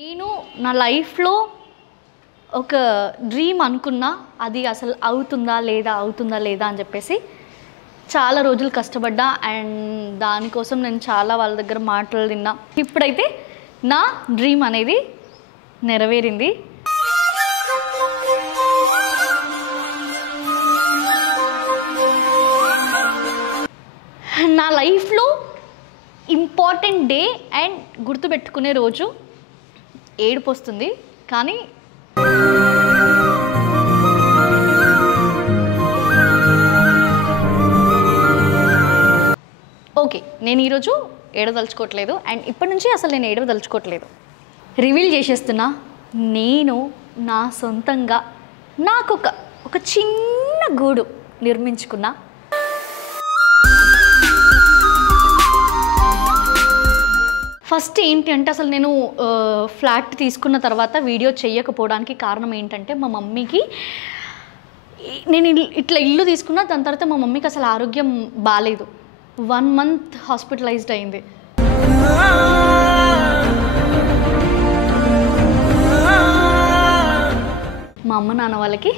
నేను నా లైఫ్లో ఒక డ్రీమ్ అనుకున్నా, అది అసలు అవుతుందా లేదా అని చెప్పేసి చాలా రోజులు కష్టపడ్డా. అండ్ దానికోసం నేను చాలా వాళ్ళ దగ్గర మాటలు తిన్నా. ఇప్పుడైతే నా డ్రీమ్ అనేది నెరవేరింది. నా లైఫ్లో ఇంపార్టెంట్ డే అండ్ గుర్తుపెట్టుకునే రోజు. ఏడుపు వస్తుంది కానీ ఓకే, నేను ఈరోజు ఏడదలుచుకోవట్లేదు. అండ్ ఇప్పటి నుంచి అసలు నేను ఏడవదలుచుకోవట్లేదు. రివీల్ చేసేస్తున్నా, నేను నా సొంతంగా నాకు ఒక చిన్న గూడు నిర్మించుకున్నా. ఫస్ట్ ఏంటి అంటే, అసలు నేను ఫ్లాట్ తీసుకున్న తర్వాత వీడియో చేయకపోవడానికి కారణం ఏంటంటే, మా మమ్మీకి నేను ఇట్లా ఇల్లు తీసుకున్నా. దాని తర్వాత మా మమ్మీకి అసలు ఆరోగ్యం బాగాలేదు. 1 month హాస్పిటలైజ్డ్ అయింది. మా అమ్మ నాన్న వాళ్ళకి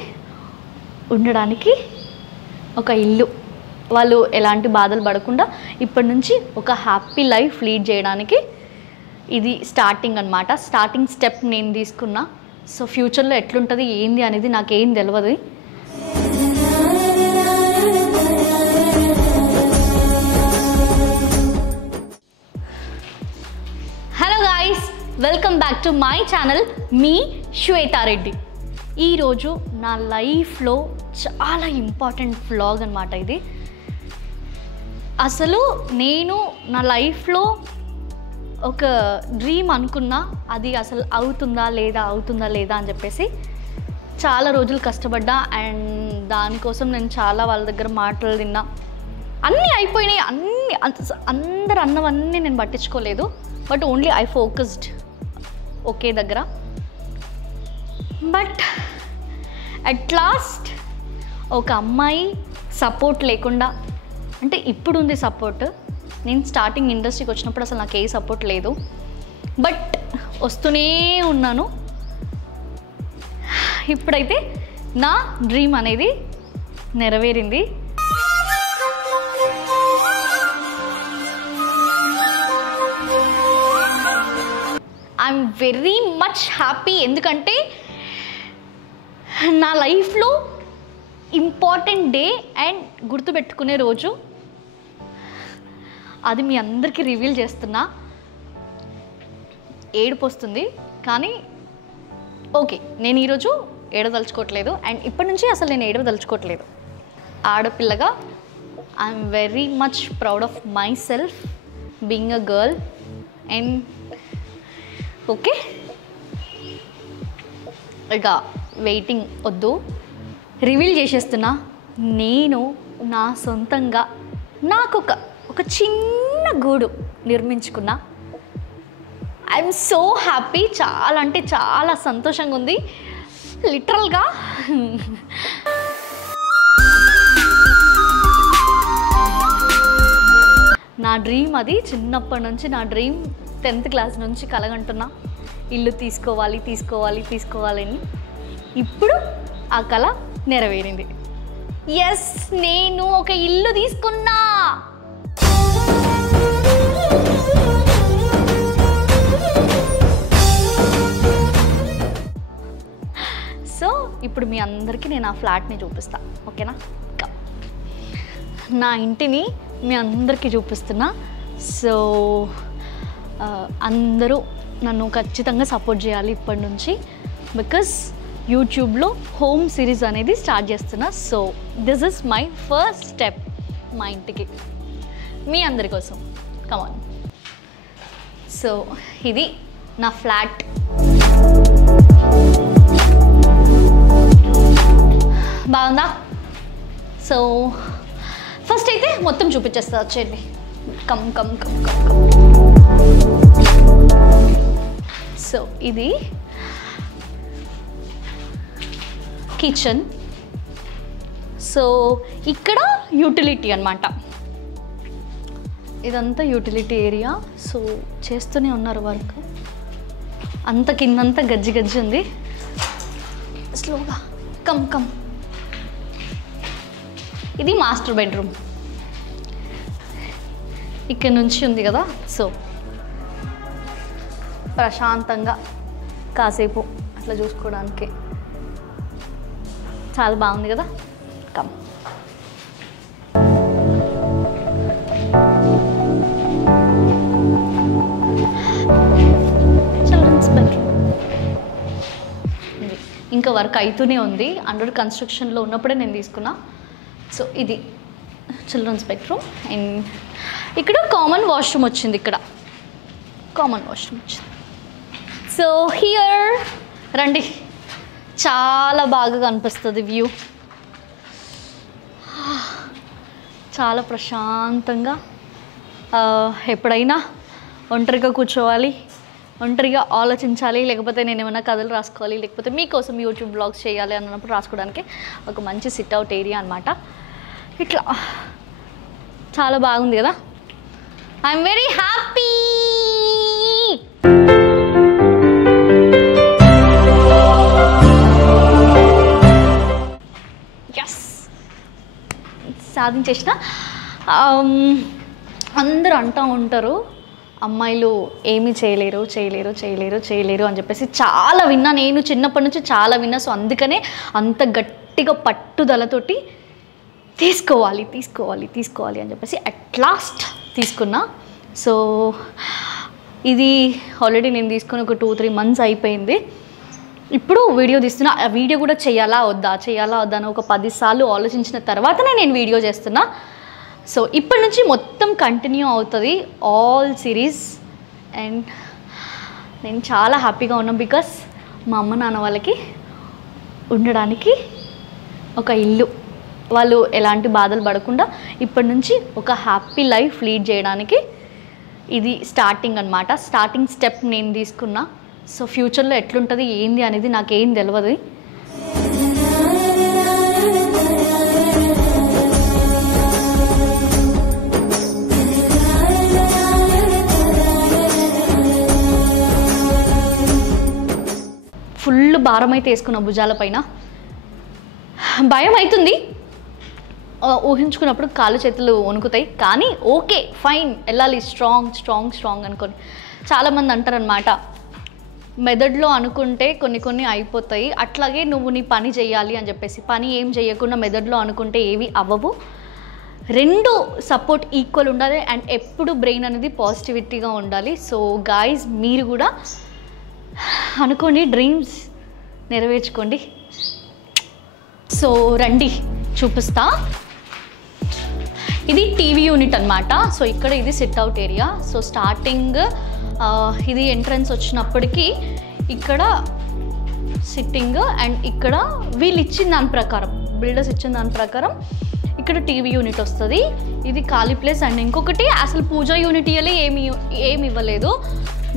ఉండడానికి ఒక ఇల్లు, వాళ్ళు ఎలాంటి బాధలు పడకుండా ఇప్పటి నుంచి ఒక హ్యాపీ లైఫ్ లీడ్ చేయడానికి ఇది స్టార్టింగ్ అన్నమాట. స్టార్టింగ్ స్టెప్ నేను తీసుకున్నా. సో ఫ్యూచర్లో ఎట్లుంటుంది ఏంది అనేది నాకేం తెలియదు. Hello guys, welcome back to my channel, మీ శ్వేతా రెడ్డి. ఈరోజు నా లైఫ్లో చాలా ఇంపార్టెంట్ వ్లాగ్ అన్నమాట ఇది. అసలు నేను నా లైఫ్లో ఒక డ్రీమ్ అనుకున్నా, అది అసలు అవుతుందా లేదా అని చెప్పేసి చాలా రోజులు కష్టపడ్డా. అండ్ దానికోసం నేను చాలా వాళ్ళ దగ్గర మాటలు తిన్నా. అన్నీ అయిపోయినాయి, అందరు అన్నవన్నీ నేను పట్టించుకోలేదు. బట్ ఓన్లీ ఐ ఫోకస్డ్ ఒకే దగ్గర. బట్ అట్ లాస్ట్ ఒక అమ్మాయి సపోర్ట్ లేకుండా, అంటే ఇప్పుడు ఉంది సపోర్ట్. నేను స్టార్టింగ్ ఇండస్ట్రీకి వచ్చినప్పుడు అసలు నాకు ఏ సపోర్ట్ లేదు. బట్ వస్తూనే ఉన్నాను. ఇప్పుడైతే నా డ్రీమ్ అనేది నెరవేరింది. I'm very much happy. ఎందుకంటే నా లైఫ్లో ఇంపార్టెంట్ డే అండ్ గుర్తుపెట్టుకునే రోజు. అది మీ అందరికీ రివీల్ చేస్తున్నా. ఏడుపు వస్తుంది కానీ ఓకే, నేను ఈరోజు ఏడవదలుచుకోవట్లేదు. అండ్ ఇప్పటి నుంచి అసలు నేను ఏడవదలుచుకోవట్లేదు. ఆడపిల్లగా I'm very much proud of myself being a girl. And okay, ఇక వెయిటింగ్ వద్దు, రివీల్ చేసేస్తున్నా. నేను నా సొంతంగా నాకు ఒక చిన్న గూడు నిర్మించుకున్నా. I'm so happy. చాలా అంటే చాలా సంతోషంగా ఉంది లిటరల్గా. నా డ్రీమ్ అది. చిన్నప్పటి నుంచి నా డ్రీమ్, 10th క్లాస్ నుంచి కలగంటున్నా, ఇల్లు తీసుకోవాలని. ఇప్పుడు ఆ కళ నెరవేరింది. ఎస్, నేను ఒక ఇల్లు తీసుకున్నా. సో ఇప్పుడు మీ అందరికీ నేను ఆ ఫ్లాట్ని చూపిస్తా, ఓకేనా? నా ఇంటిని మీ అందరికీ చూపిస్తున్నా. సో అందరూ నన్ను ఖచ్చితంగా సపోర్ట్ చేయాలి ఇప్పటి నుంచి. బికాస్ యూట్యూబ్లో హోమ్ సిరీస్ అనేది స్టార్ట్ చేస్తున్నా. So this is my first step మా ఇంటికి, మీ అందరి కోసం. కమాన్. సో ఇది నా ఫ్లాట్. బాగుందా? సో ఫస్ట్ అయితే మొత్తం చూపించేస్తా, వచ్చేయండి. కమ్. సో ఇది కిచెన్. సో ఇక్కడ యూటిలిటీ అన్నమాట. ఇదంతా యూటిలిటీ ఏరియా. సో చేస్తూనే ఉన్నారు వర్క్. అంత కిందంతా గజ్జి గజ్జి ఉంది. స్లోగా కమ్. ఇది మాస్టర్ బెడ్రూమ్. ఇక్కడ నుంచి ఉంది కదా, సో ప్రశాంతంగా కాసేపు అట్లా చూసుకోవడానికి చాలా బాగుంది కదా. కమ్. Children's bedroom. ఇంకా వర్క్ అవుతూనే ఉంది, అండర్ కన్స్ట్రక్షన్లో ఉన్నప్పుడే నేను తీసుకున్నా. సో ఇది చిల్డ్రన్స్ బెడ్రూమ్. అండ్ ఇక్కడ కామన్ వాష్రూమ్ వచ్చింది. సో హియర్ రండి, చాలా బాగా కనిపిస్తుంది వ్యూ. చాలా ప్రశాంతంగా. ఎప్పుడైనా ఒంటరిగా కూర్చోవాలి, ఒంటరిగా ఆలోచించాలి, లేకపోతే నేను ఏమైనా కథలు రాసుకోవాలి, లేకపోతే మీకోసం యూట్యూబ్ బ్లాగ్స్ చేయాలి అన్నప్పుడు రాసుకోవడానికి ఒక మంచి సిట్అవుట్ ఏరియా అనమాట. ఇట్లా చాలా బాగుంది కదా. I'm very happy. ఎస్, సాధించేసిన. అందరూ అంటూ ఉంటారు అమ్మాయిలు ఏమీ చేయలేరు అని చెప్పేసి. చాలా విన్నా, నేను చిన్నప్పటి నుంచి చాలా విన్నా. సో అందుకనే అంత గట్టిగా పట్టుదలతోటి తీసుకోవాలి అని చెప్పేసి అట్ లాస్ట్ తీసుకున్నా. సో ఇది ఆల్రెడీ నేను తీసుకుని ఒక 2-3 months అయిపోయింది. ఇప్పుడు వీడియో తీస్తున్నా. ఆ వీడియో కూడా చేయాలా వద్దా అని ఒక 10 సార్లు ఆలోచించిన తర్వాతనే నేను వీడియో చేస్తున్నా. సో ఇప్పటి నుంచి మొత్తం కంటిన్యూ అవుతుంది ఆల్ సిరీస్. అండ్ నేను చాలా హ్యాపీగా ఉన్నాను, బికాస్ మా అమ్మ నాన్న వాళ్ళకి ఉండడానికి ఒక ఇల్లు, వాళ్ళు ఎలాంటి బాధలు పడకుండా ఇప్పటి నుంచి ఒక హ్యాపీ లైఫ్ లీడ్ చేయడానికి ఇది స్టార్టింగ్ అనమాట. స్టార్టింగ్ స్టెప్ నేను తీసుకున్నా. సో ఫ్యూచర్లో ఎట్లుంటుంది ఏంది అనేది నాకేం తెలియదు. ఫుల్ భారం అయితే వేసుకున్నా భుజాల పైన. భయం అవుతుంది ఊహించుకున్నప్పుడు, కాళ్ళు చేతులు వణుకుతాయి. కానీ ఓకే ఫైన్, వెళ్ళాలి స్ట్రాంగ్ అనుకొని. చాలామంది అంటారనమాట, మెదడులో అనుకుంటే కొన్ని అయిపోతాయి, అట్లాగే నువ్వు నీ పని చేయాలి అని చెప్పేసి. పని ఏం చేయకుండా మెదడులో అనుకుంటే ఏవి అవ్వవు. 2 సపోర్ట్ ఈక్వల్ ఉండాలి. అండ్ ఎప్పుడు బ్రెయిన్ అనేది పాజిటివిటీగా ఉండాలి. సో గాయ్స్, మీరు కూడా అనుకోండి, డ్రీమ్స్ నెరవేర్చుకోండి. సో రండి చూపిస్తా. ఇది టీవీ యూనిట్ అనమాట. సో ఇక్కడ ఇది సిట్అవుట్ ఏరియా. సో స్టార్టింగ్ ఇది ఎంట్రన్స్ వచ్చినప్పటికీ ఇక్కడ సిట్టింగ్, అండ్ ఇక్కడ వీళ్ళు ఇచ్చిన దాని ప్రకారం, బిల్డర్స్ ఇచ్చిన దాని ప్రకారం ఇక్కడ టీవీ యూనిట్ వస్తుంది. ఇది ఖాళీ ప్లేస్. అండ్ ఇంకొకటి, అసలు పూజా యూనిట్ ఏమి ఇవ్వలేదు.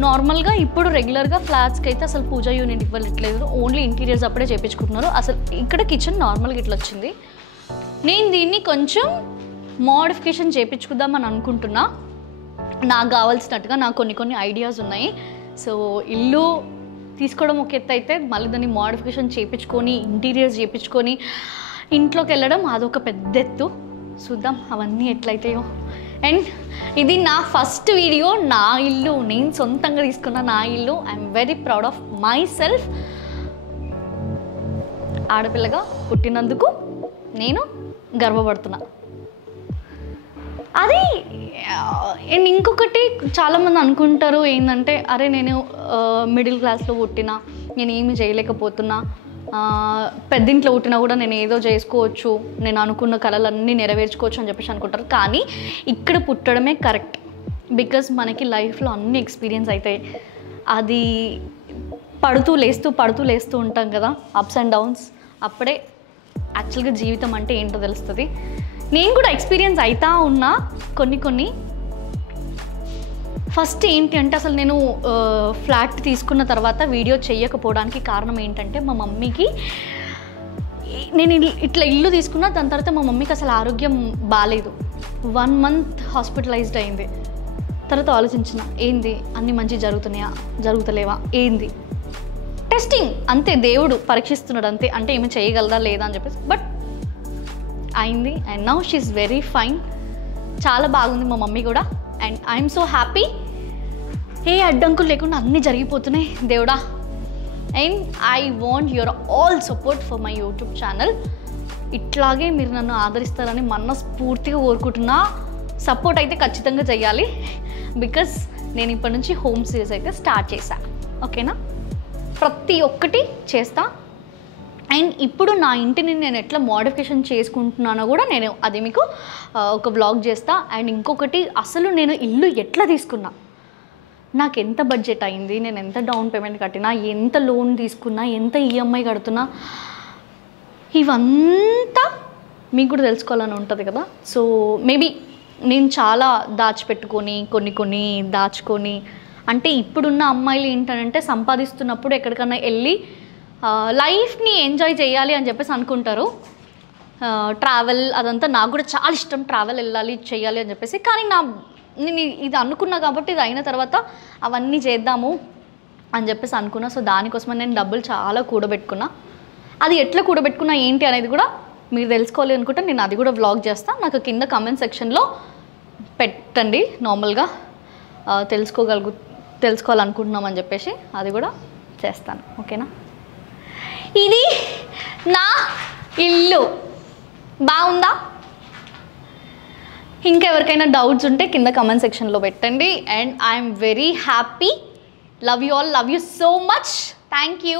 నార్మల్గా ఇప్పుడు రెగ్యులర్గా ఫ్లాట్స్కి అయితే అసలు పూజా యూనిట్ ఇవ్వట్లేదు, ఓన్లీ ఇంటీరియర్స్ అప్పుడే చేయించుకుంటున్నారు. అసలు ఇక్కడ కిచెన్ నార్మల్గా ఇట్లా వచ్చింది. నేను దీన్ని కొంచెం మోడిఫికేషన్ చేయించుకుందామని అనుకుంటున్నా. నాకు కావాల్సినట్టుగా నాకు కొన్ని ఐడియాస్ ఉన్నాయి. సో ఇల్లు తీసుకోవడం ఒక ఎత్తు అయితే, మళ్ళీ దాన్ని మోడిఫికేషన్ చేయించుకొని ఇంటీరియర్స్ చేయించుకొని ఇంట్లోకి వెళ్ళడం అదొక పెద్ద ఎత్తు. చూద్దాం అవన్నీ ఎట్లయితాయో. అండ్ ఇది నా ఫస్ట్ వీడియో, నా ఇల్లు, నేను సొంతంగా తీసుకున్న నా ఇల్లు. I'm very proud of myself. ఆడపిల్లగా పుట్టినందుకు నేను గర్వపడుతున్నా. అది అండ్ ఇంకొకటి, చాలామంది అనుకుంటారు ఏంటంటే, అరే నేను మిడిల్ క్లాస్లో పుట్టినా, నేను ఏమి చేయలేకపోతున్నా, పెద్దింట్లో పుట్టినా కూడా నేను ఏదో చేసుకోవచ్చు, నేను అనుకున్న కళలన్నీ నెరవేర్చుకోవచ్చు అని చెప్పేసి అనుకుంటారు. కానీ ఇక్కడ పుట్టడమే కరెక్ట్. బికాజ్ మనకి లైఫ్లో అన్ని ఎక్స్పీరియన్స్ అవుతాయి. అది పడుతూ లేస్తూ ఉంటాం కదా, అప్స్ అండ్ డౌన్స్. అప్పుడే యాక్చువల్గా జీవితం అంటే ఏంటో తెలుస్తుంది. నేను కూడా ఎక్స్పీరియన్స్ అవుతా ఉన్నా కొన్ని. ఫస్ట్ ఏంటి అంటే, అసలు నేను ఫ్లాట్ తీసుకున్న తర్వాత వీడియో చేయకపోవడానికి కారణం ఏంటంటే, మా మమ్మీకి, నేను ఇట్లా ఇల్లు తీసుకున్నా, దాని తర్వాత మా మమ్మీకి అసలు ఆరోగ్యం బాగాలేదు. 1 month హాస్పిటలైజ్డ్ అయింది. తర్వాత ఆలోచించిన ఏంది అన్నీ మంచి జరుగుతున్నాయా జరుగుతలేవా ఏంది టెస్టింగ్ అంతే, దేవుడు పరీక్షిస్తున్నాడు అంతే, అంటే ఏమి చేయగలదా లేదా అని చెప్పేసి. బట్ అయింది and now she is very fine, చాలా బాగుంది మా మమ్మీ కూడా. అండ్ ఐఎమ్ సో హ్యాపీ, ఏ అడ్డంకులు లేకుండా అన్నీ జరిగిపోతున్నాయి దేవుడా. And I want your all support for my YouTube channel. ఇట్లాగే మీరు నన్ను ఆదరిస్తారని మనస్ఫూర్తిగా కోరుకుంటున్నా. సపోర్ట్ అయితే ఖచ్చితంగా చేయాలి, బికాస్ నేను ఇప్పటి నుంచి హోమ్ సిరీస్ అయితే స్టార్ట్ చేశాను. ఓకేనా, ప్రతి ఒక్కటి చేస్తా. అండ్ ఇప్పుడు నా ఇంటిని నేను ఎట్లా మోడిఫికేషన్ చేసుకుంటున్నానో కూడా నేను అది మీకు ఒక వ్లాగ్ చేస్తా. అండ్ ఇంకొకటి, అసలు నేను ఇల్లు ఎట్లా తీసుకున్నా, నాకు ఎంత బడ్జెట్ అయింది, నేను ఎంత డౌన్ పేమెంట్ కట్టినా, ఎంత లోన్ తీసుకున్నా, ఎంత ఈఎంఐ కడుతున్నా, ఇవంతా మీకు కూడా తెలుసుకోవాలని ఉంటుంది కదా. సో మేబీ నేను చాలా దాచిపెట్టుకొని కొన్ని దాచుకొని, అంటే ఇప్పుడున్న అమ్మాయిలు ఏంటంటే సంపాదిస్తున్నప్పుడు ఎక్కడికన్నా వెళ్ళి లైఫ్ని ఎంజాయ్ చేయాలి అని చెప్పేసి అనుకుంటారు. ట్రావెల్ అదంతా నాకు కూడా చాలా ఇష్టం, ట్రావెల్ వెళ్ళాలి చేయాలి అని చెప్పేసి. కానీ నేను ఇది అనుకున్నా కాబట్టి ఇది అయిన తర్వాత అవన్నీ చేద్దాము అని చెప్పేసి అనుకున్నా. సో దానికోసమని నేను డబ్బులు చాలా కూడబెట్టుకున్నా. అది ఎట్లా కూడబెట్టుకున్నా ఏంటి అనేది కూడా మీరు తెలుసుకోవాలి అనుకుంటే నేను అది కూడా వ్లాగ్ చేస్తాను. నాకు కింద కామెంట్ సెక్షన్లో పెట్టండి, నార్మల్గా తెలుసుకోవాలనుకుంటున్నామని చెప్పేసి అది కూడా చేస్తాను. ఓకేనా, ఇది నా ఇల్లు బాగుందా? ఇంకెవరికైనా డౌట్స్ ఉంటే కింద కామెంట్ సెక్షన్లో పెట్టండి. And I'm very happy, love you all, love you so much, thank you.